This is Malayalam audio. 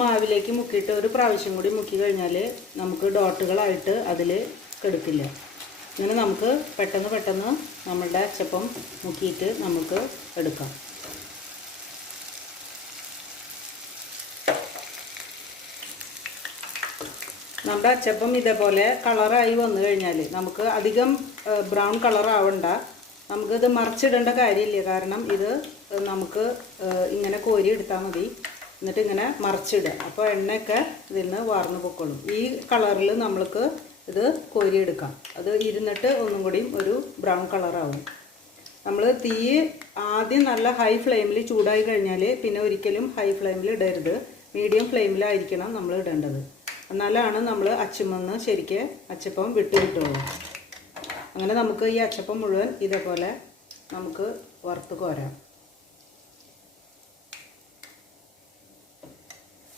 മാവിലേക്ക് മുക്കിയിട്ട് ഒരു പ്രാവശ്യം കൂടി മുക്കി കഴിഞ്ഞാൽ നമുക്ക് ഡോട്ടുകളായിട്ട് അതിൽ കെടുക്കില്ല. ഇങ്ങനെ നമുക്ക് പെട്ടെന്ന് നമ്മളുടെ അച്ചപ്പം മുക്കിയിട്ട് നമുക്ക് എടുക്കാം. നമ്മുടെ അച്ചപ്പം ഇതേപോലെ കളറായി വന്നു കഴിഞ്ഞാൽ നമുക്ക് അധികം ബ്രൗൺ കളർ ആവണ്ട. നമുക്കിത് മറിച്ചിടേണ്ട കാര്യമില്ല. കാരണം ഇത് നമുക്ക് ഇങ്ങനെ കോരി എടുത്താൽ മതി. എന്നിട്ട് ഇങ്ങനെ മറിച്ചിടുക. അപ്പോൾ എണ്ണയൊക്കെ ഇതിൽ നിന്ന് വാർന്നു പൊക്കോളും. ഈ കളറിൽ നമ്മൾക്ക് ഇത് കോരിയെടുക്കാം. അത് ഇരുന്നിട്ട് ഒന്നും കൂടി ഒരു ബ്രൗൺ കളറാവും. നമ്മൾ തീ ആദ്യം നല്ല ഹൈ ഫ്ലെയിമിൽ ചൂടായി കഴിഞ്ഞാൽ പിന്നെ ഒരിക്കലും ഹൈ ഫ്ലെയിമിൽ ഇടരുത്. മീഡിയം ഫ്ലെയിമിലായിരിക്കണം നമ്മൾ ഇടേണ്ടത്. എന്നാലാണ് നമ്മൾ അച്ചുമെന്ന് ശരിക്ക് അച്ചപ്പം കിട്ടുള്ളൂ. അങ്ങനെ നമുക്ക് ഈ അച്ചപ്പം മുഴുവൻ ഇതേപോലെ നമുക്ക് വറുത്ത് കോരാം.